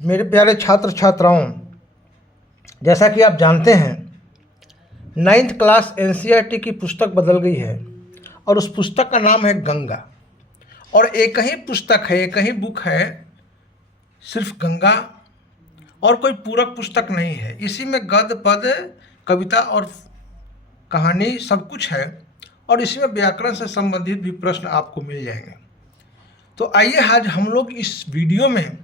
मेरे प्यारे छात्र छात्राओं, जैसा कि आप जानते हैं, 9th क्लास एनसीईआरटी की पुस्तक बदल गई है और उस पुस्तक का नाम है गंगा। और एक ही पुस्तक है, एक ही बुक है, सिर्फ गंगा, और कोई पूरक पुस्तक नहीं है। इसी में गद्य पद कविता और कहानी सब कुछ है, और इसी में व्याकरण से संबंधित भी प्रश्न आपको मिल जाएंगे। तो आइए आज हम लोग इस वीडियो में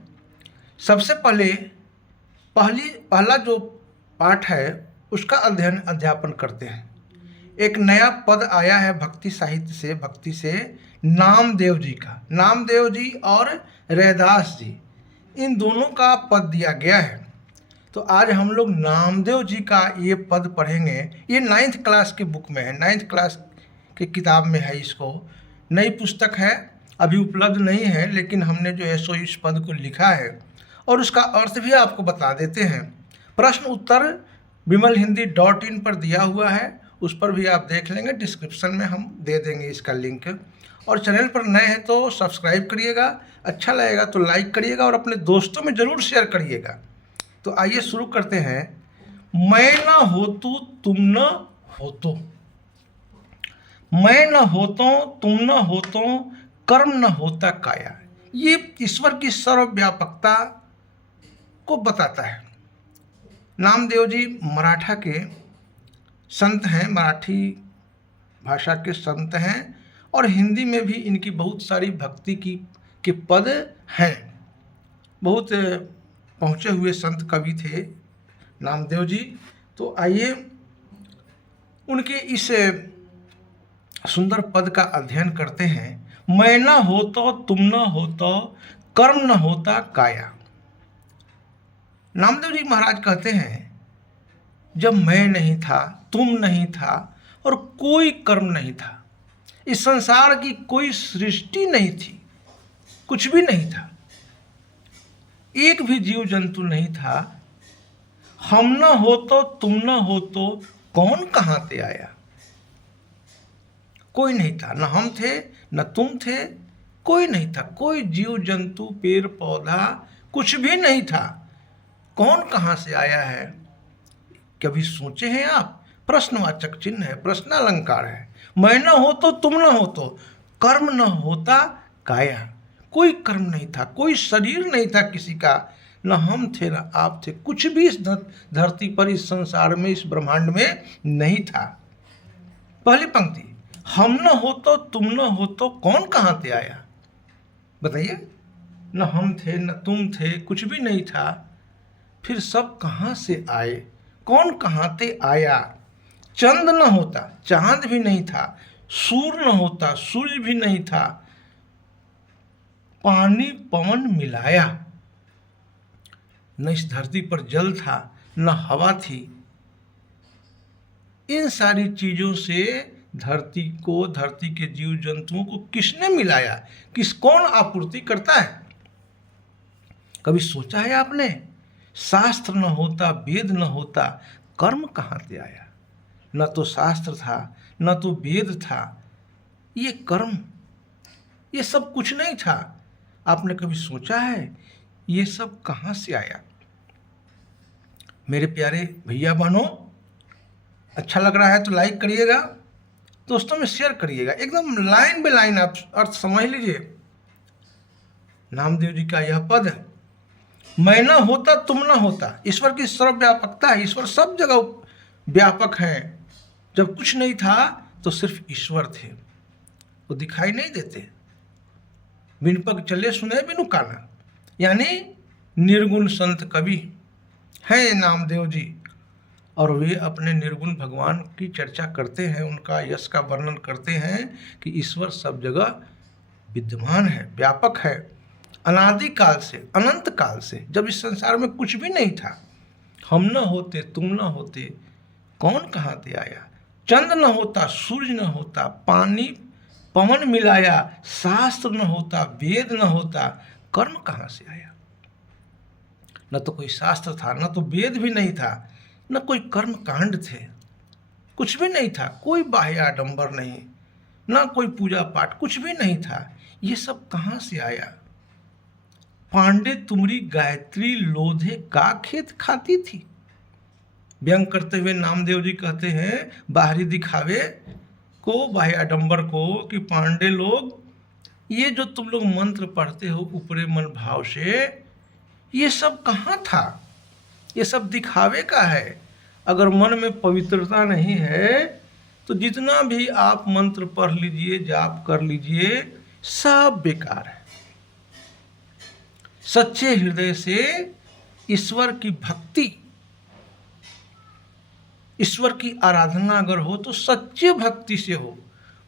सबसे पहला जो पाठ है उसका अध्यापन करते हैं। एक नया पद आया है भक्ति साहित्य से, भक्ति से नामदेव जी का। नामदेव जी और रैदास जी, इन दोनों का पद दिया गया है। तो आज हम लोग नामदेव जी का ये पद पढ़ेंगे। ये 9th क्लास की बुक में है, 9th क्लास की किताब में है। इसको नई पुस्तक है, अभी उपलब्ध नहीं है, लेकिन हमने जो है सो इस पद को लिखा है और उसका अर्थ भी आपको बता देते हैं। प्रश्न उत्तर vimalhindi.in पर दिया हुआ है, उस पर भी आप देख लेंगे। डिस्क्रिप्शन में हम दे देंगे इसका लिंक। और चैनल पर नए हैं तो सब्सक्राइब करिएगा, अच्छा लगेगा तो लाइक करिएगा और अपने दोस्तों में ज़रूर शेयर करिएगा। तो आइए शुरू करते हैं। मैं न होतूं तुम न होतो, मैं न होतो तुम न होतो, कर्म न होता काया। ये ईश्वर की सर्वव्यापकता को बताता है। नामदेव जी मराठा के संत हैं, मराठी भाषा के संत हैं, और हिंदी में भी इनकी बहुत सारी भक्ति के पद हैं। बहुत पहुँचे हुए संत कवि थे नामदेव जी। तो आइए उनके इस सुंदर पद का अध्ययन करते हैं। मैं न होतो तुम न होतो, कर्म न होता काया। नामदेव जी महाराज कहते हैं, जब मैं नहीं था, तुम नहीं था और कोई कर्म नहीं था, इस संसार की कोई सृष्टि नहीं थी, कुछ भी नहीं था, एक भी जीव जंतु नहीं था, हम न हो तो तुम न हो तो कौन कहाँ से आया। कोई नहीं था, न हम थे न तुम थे, कोई नहीं था, कोई जीव जंतु पेड़ पौधा कुछ भी नहीं था, कौन कहाँ से आया है। कभी सोचे हैं आप? प्रश्नवाचक चिन्ह है, प्रश्नालंकार है। मैं न हो तो तुम न हो तो, कर्म न होता काया। कोई कर्म नहीं था, कोई शरीर नहीं था किसी का, न हम थे न आप थे, कुछ भी इस धरती पर, इस संसार में, इस ब्रह्मांड में नहीं था। पहली पंक्ति, हम न हो तो तुम न हो तो कौन कहाँ से आया। बताइए, न हम थे न तुम थे, कुछ भी नहीं था, फिर सब कहाँ से आए, कौन कहाँ से आया। चंद न होता, चांद भी नहीं था, सूर्य न होता, सूर्य भी नहीं था, पानी पवन मिलाया, न इस धरती पर जल था न हवा थी। इन सारी चीजों से धरती को, धरती के जीव जंतुओं को किसने मिलाया, कौन आपूर्ति करता है। कभी सोचा है आपने? शास्त्र न होता, वेद न होता, कर्म कहाँ से आया। न तो शास्त्र था, न तो वेद था, ये कर्म, ये सब कुछ नहीं था। आपने कभी सोचा है ये सब कहाँ से आया? मेरे प्यारे भैया बहनों, अच्छा लग रहा है तो लाइक करिएगा, दोस्तों में शेयर करिएगा। एकदम लाइन बाय लाइन आप अर्थ समझ लीजिए। नामदेव जी का यह पद है, मैं न होता तुम न होता। ईश्वर की सर्वव्यापकता है, ईश्वर सब जगह व्यापक है। जब कुछ नहीं था तो सिर्फ ईश्वर थे, वो दिखाई नहीं देते। बिन पग चले सुने बिनु काना, यानी निर्गुण संत कवि हैं नामदेव जी, और वे अपने निर्गुण भगवान की चर्चा करते हैं, उनका यश का वर्णन करते हैं कि ईश्वर सब जगह विद्यमान है, व्यापक है, अनादि काल से, अनंत काल से, जब इस संसार में कुछ भी नहीं था। हम न होते, तुम न होते, कौन कहाँ से आया। चंद्र न होता, सूर्य न होता, पानी पवन मिलाया, शास्त्र न होता, वेद न होता, कर्म कहाँ से आया। न तो कोई शास्त्र था, न तो वेद भी नहीं था, न कोई कर्म कांड थे, कुछ भी नहीं था, कोई बाह्य आडंबर नहीं, न कोई पूजा पाठ, कुछ भी नहीं था। ये सब कहाँ से आया। पांडे तुमरी गायत्री लोधे का खेत खाती थी। व्यंग करते हुए नामदेव जी कहते हैं बाहरी दिखावे को, बाह्य आडंबर को, कि पांडे लोग ये जो तुम लोग मंत्र पढ़ते हो ऊपरे मन भाव से, ये सब कहाँ था? ये सब दिखावे का है। अगर मन में पवित्रता नहीं है तो जितना भी आप मंत्र पढ़ लीजिए, जाप कर लीजिए, सब बेकार है। सच्चे हृदय से ईश्वर की भक्ति, ईश्वर की आराधना अगर हो तो सच्चे भक्ति से हो,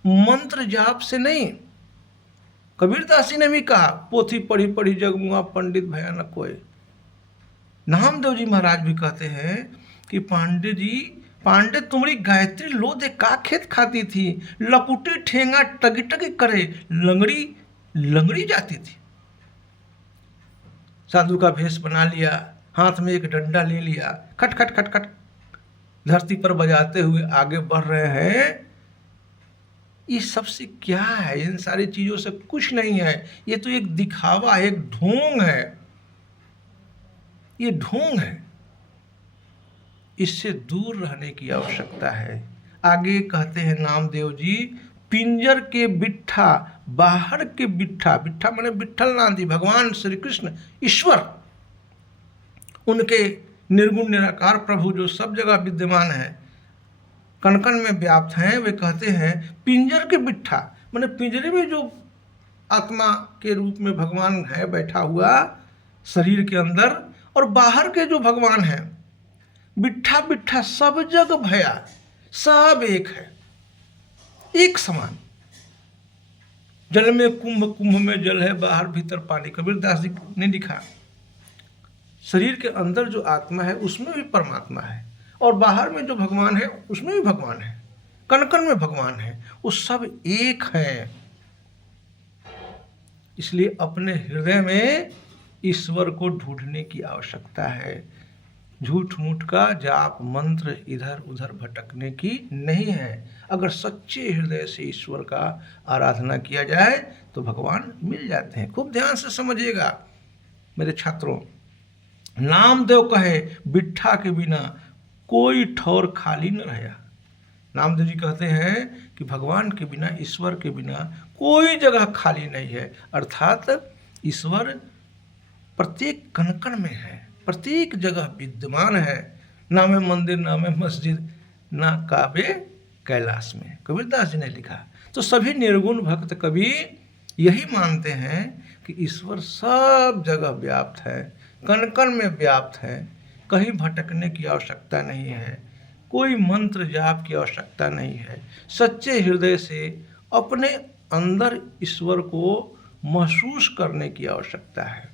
मंत्र जाप से नहीं। कबीरदास जी ने भी कहा, पोथी पढ़ी पढ़ी जगमुआ पंडित भयानक कोय। नामदेव जी महाराज भी कहते हैं कि पांडे तुमरी गायत्री लोधे का खेत खाती थी, लपुटी ठेंगा टगी टगी करे, लंगड़ी लंगड़ी जाती थी। साधु का भेष बना लिया, हाथ में एक डंडा ले लिया, खट खट खट खट धरती पर बजाते हुए आगे बढ़ रहे हैं। ये सबसे क्या है? इन सारी चीजों से कुछ नहीं है। ये तो एक दिखावा है, एक ढोंग है। ये ढोंग है, इससे दूर रहने की आवश्यकता है। आगे कहते हैं नामदेव जी, पिंजर के बिट्ठा बाहर के बिट्ठा, बिट्ठा माने विट्ठल नांदी, भगवान श्री कृष्ण ईश्वर, उनके निर्गुण निराकार प्रभु जो सब जगह विद्यमान है, कण कण में व्याप्त हैं। वे कहते हैं पिंजर के बिट्ठा माने पिंजरे में जो आत्मा के रूप में भगवान है बैठा हुआ शरीर के अंदर, और बाहर के जो भगवान हैं, बिट्ठा बिट्ठा सब जग भया, सब एक है, एक समान। जल में कुंभ, कुंभ में जल है, बाहर भीतर पानी। कबीरदास जी ने लिखा, शरीर के अंदर जो आत्मा है उसमें भी परमात्मा है, और बाहर में जो भगवान है उसमें भी भगवान है, कण कण में भगवान है, वो सब एक हैं। इसलिए अपने हृदय में ईश्वर को ढूंढने की आवश्यकता है। झूठ मूठ का जाप मंत्र इधर उधर भटकने की नहीं है। अगर सच्चे हृदय से ईश्वर का आराधना किया जाए तो भगवान मिल जाते हैं। खूब ध्यान से समझिएगा मेरे छात्रों। नामदेव कहे बिट्ठा के बिना कोई ठौर खाली न रहा। नामदेव जी कहते हैं कि भगवान के बिना, ईश्वर के बिना कोई जगह खाली नहीं है। अर्थात ईश्वर प्रत्येक कण कण में है, प्रत्येक जगह विद्यमान है। ना में मंदिर, ना में मस्जिद, ना काबे कैलाश में, कबीरदास जी ने लिखा। तो सभी निर्गुण भक्त कवि यही मानते हैं कि ईश्वर सब जगह व्याप्त है, कण कण में व्याप्त है, कहीं भटकने की आवश्यकता नहीं है, कोई मंत्र जाप की आवश्यकता नहीं है। सच्चे हृदय से अपने अंदर ईश्वर को महसूस करने की आवश्यकता है।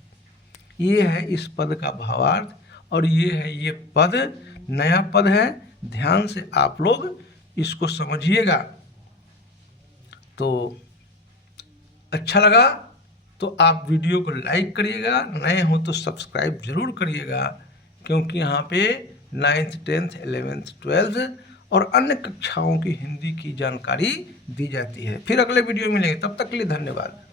ये है इस पद का भावार्थ, और ये है, ये पद नया पद है। ध्यान से आप लोग इसको समझिएगा। तो अच्छा लगा तो आप वीडियो को लाइक करिएगा, नए हो तो सब्सक्राइब जरूर करिएगा, क्योंकि यहाँ पे 9th 10th 11th 12th और अन्य कक्षाओं की हिंदी की जानकारी दी जाती है। फिर अगले वीडियो में मिलेंगे, तब तक के लिए धन्यवाद।